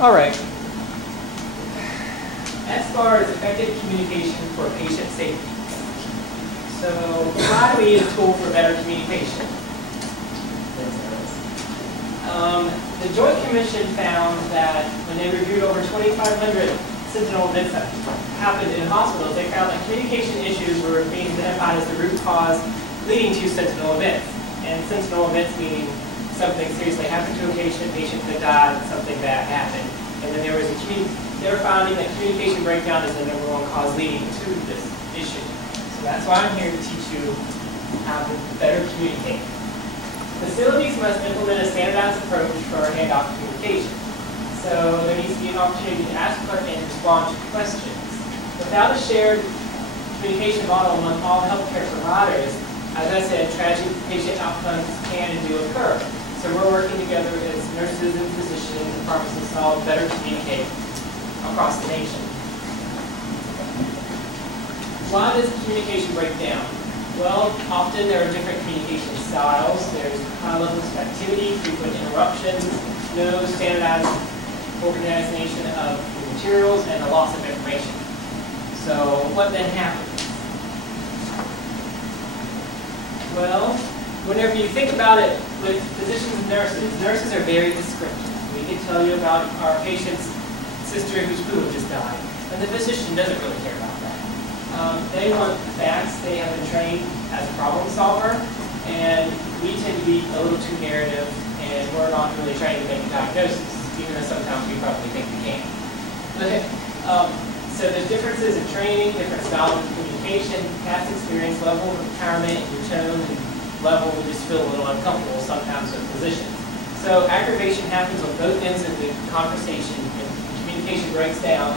All right. Sbar is effective communication for patient safety. So why do we need a tool for better communication? The Joint Commission found that when they reviewed over 2,500 sentinel events that happened in hospitals, they found that communication issues were being identified as the root cause leading to sentinel events. And sentinel events meaning something seriously happened to a patient that died, something bad happened. And then they were finding that communication breakdown is the #1 cause leading to this issue. So that's why I'm here to teach you how to better communicate. Facilities must implement a standardized approach for handoff communication. So there needs to be an opportunity to ask and respond to questions. Without a shared communication model among all healthcare providers, as I said, tragic patient outcomes can and do occur. So we're working together as nurses and physicians and pharmacists all better communicate across the nation. Why does communication break down? Well, often there are different communication styles. There's high levels of activity, frequent interruptions, no standardized organization of materials, and a loss of information. So what then happens? Well, whenever you think about it with physicians and nurses are very descriptive. We can tell you about our patient's sister whose poo just died, and the physician doesn't really care about that. They want facts. They have been trained as a problem solver, and we tend to be a little too narrative, and we're not really trained to make a diagnosis, even though sometimes we probably think we can. Okay. So there's differences in training, different styles of communication, past experience, level of empowerment, your tone, and level we just feel a little uncomfortable sometimes with physicians. So aggravation happens on both ends of the conversation, and communication breaks down.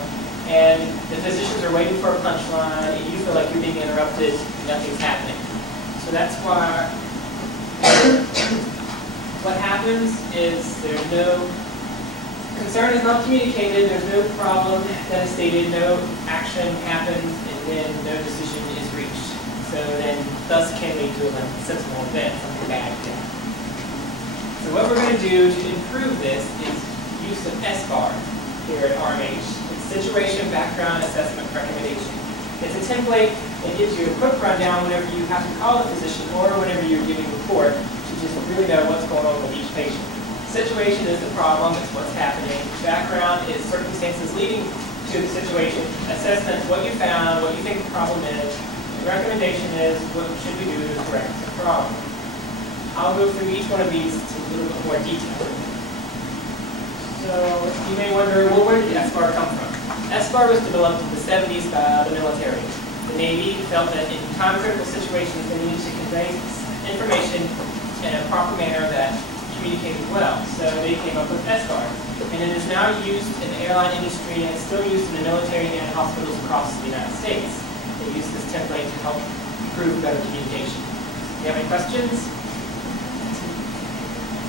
And the physicians are waiting for a punchline, and you feel like you're being interrupted, and nothing's happening. So that's why what happens is there's no concern is not communicated, there's no problem that is stated, no action happens, and then no decision is reached. So then thus can lead to a sentinel event, something bad happen. So what we're going to do to improve this is use of Sbar here at RMH. Situation Background Assessment Recommendation. It's a template that gives you a quick rundown whenever you have to call a physician or whenever you're giving a report to just really know what's going on with each patient. Situation is the problem, it's what's happening. Background is circumstances leading to the situation. Assessment is what you found, what you think the problem is. The recommendation is what should we do to correct the problem. I'll go through each one of these in a little bit more detail. So you may wonder, well, where did Sbar come from? Sbar was developed in the 70s by the military. The Navy felt that in time-critical situations they needed to convey information in a proper manner that communicated well. So they came up with Sbar. And it is now used in the airline industry and it's still used in the military and hospitals across the United States. They use this template to help improve better communication. Do you have any questions?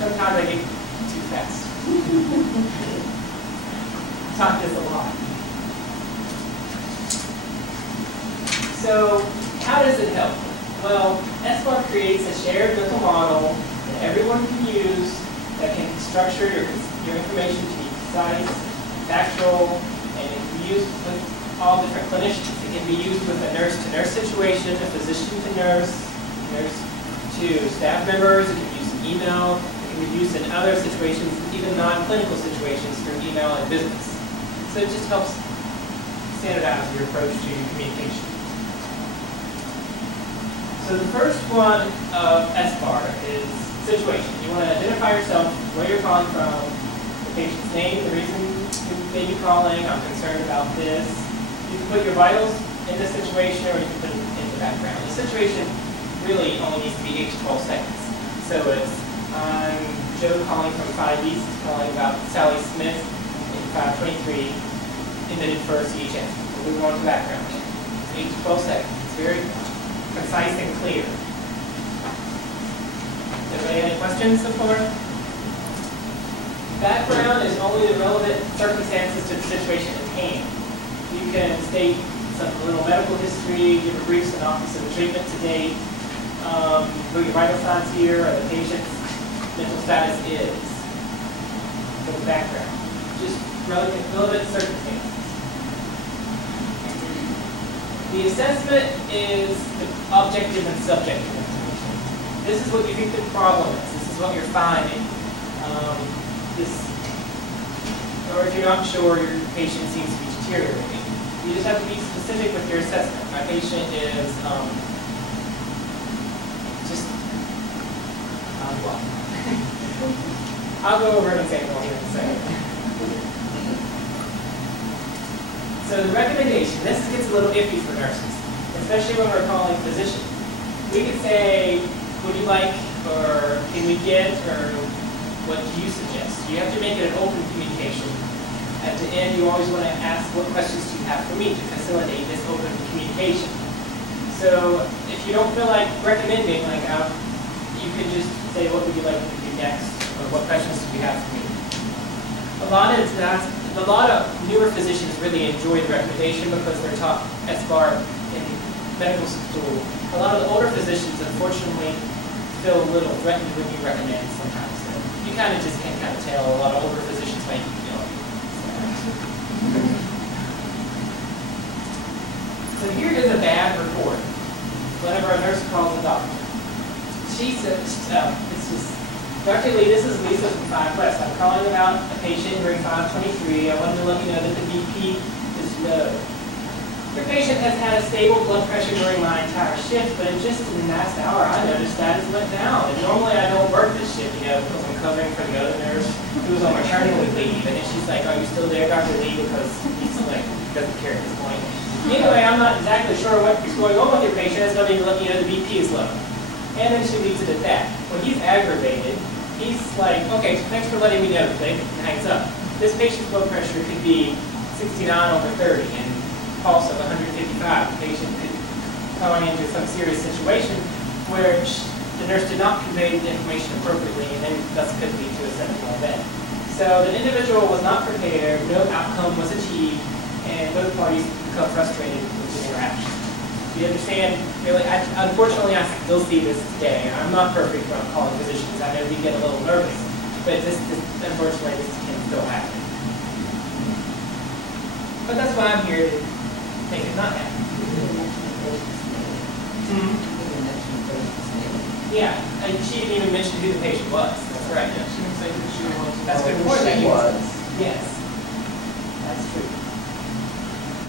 Sometimes I get too fast. Taught this a lot. So, how does it help? Well, Sbar creates a shared mental model that everyone can use that can structure your information to be precise, factual, and it can be used with all different clinicians. It can be used with a nurse-to-nurse situation, a physician-to-nurse, nurse to staff members. It can be used in email. It can be used in other situations, even non-clinical situations through email and business. So it just helps standardize your approach to communication. So the first one of Sbar is situation. You want to identify yourself, where you're calling from, the patient's name, the reason you may be calling, I'm concerned about this. You can put your vitals in this situation or you can put it in the background. The situation really only needs to be each 12 seconds. So it's, I'm Joe calling from 5 East, calling about Sally Smith in 523, admitted for CHF. We'll move on to the background. It's each 12 seconds. It's very concise and clear. Anybody have any questions so far? Background is only the relevant circumstances to the situation at hand. You can state some little medical history, give a brief synopsis of the treatment to date, who your vital signs here, or the patient's mental status is. For the background. Just relevant circumstances. The assessment is the objective and subjective information. This is what you think the problem is. This is what you're finding. Or if you're not sure, your patient seems to be deteriorating. You just have to be specific with your assessment. My patient is well. I'll go over an example here in a second. So the recommendation, this gets a little iffy for nurses, especially when we're calling physicians. We could say, would you like, or can we get, or what do you suggest? You have to make it an open communication. At the end, you always want to ask, what questions do you have for me to facilitate this open communication? So if you don't feel like recommending, like you can just say, what would you like to do next, or what questions do you have for me? A lot of newer physicians really enjoy the recommendation because they're taught at Sbar in medical school. A lot of the older physicians, unfortunately, feel a little threatened when you recommend sometimes. So you kind of just can kind of tell. A lot of older physicians might feel it. So here is a bad report. Whenever a nurse calls a doctor, she says, it's just, Dr. Lee, this is Lisa from 5 West. I'm calling about a patient during 523. I wanted to let you know that the BP is low. Your patient has had a stable blood pressure during my entire shift, but just in the last hour, I noticed that it went down. And normally I don't work this shift, because I'm covering for the other nurse who was on maternity leave. And then she's like, are you still there, Dr. Lee? Because he's like, doesn't care at this point. Anyway, I'm not exactly sure what's going on with your patient. I just wanted to let you know the BP is low. And then she leaves it at that. When he's aggravated, he's like, okay, thanks for letting me know, and hangs up. This patient's blood pressure could be 69/30 and pulse of 155. The patient could come into some serious situation where the nurse did not convey the information appropriately, and then thus could lead to a septal event. So the individual was not prepared, no outcome was achieved, and both parties become frustrated with the interaction. Do you understand? Really, unfortunately, I still see this today. I'm not perfect when I'm calling physicians. I know we get a little nervous, but unfortunately, this can still happen. But that's why I'm here to make it not happen. Yeah, and she didn't even mention who the patient was. That's right. Yeah, she didn't say who she was. That's good point. She was. Yes, that's true.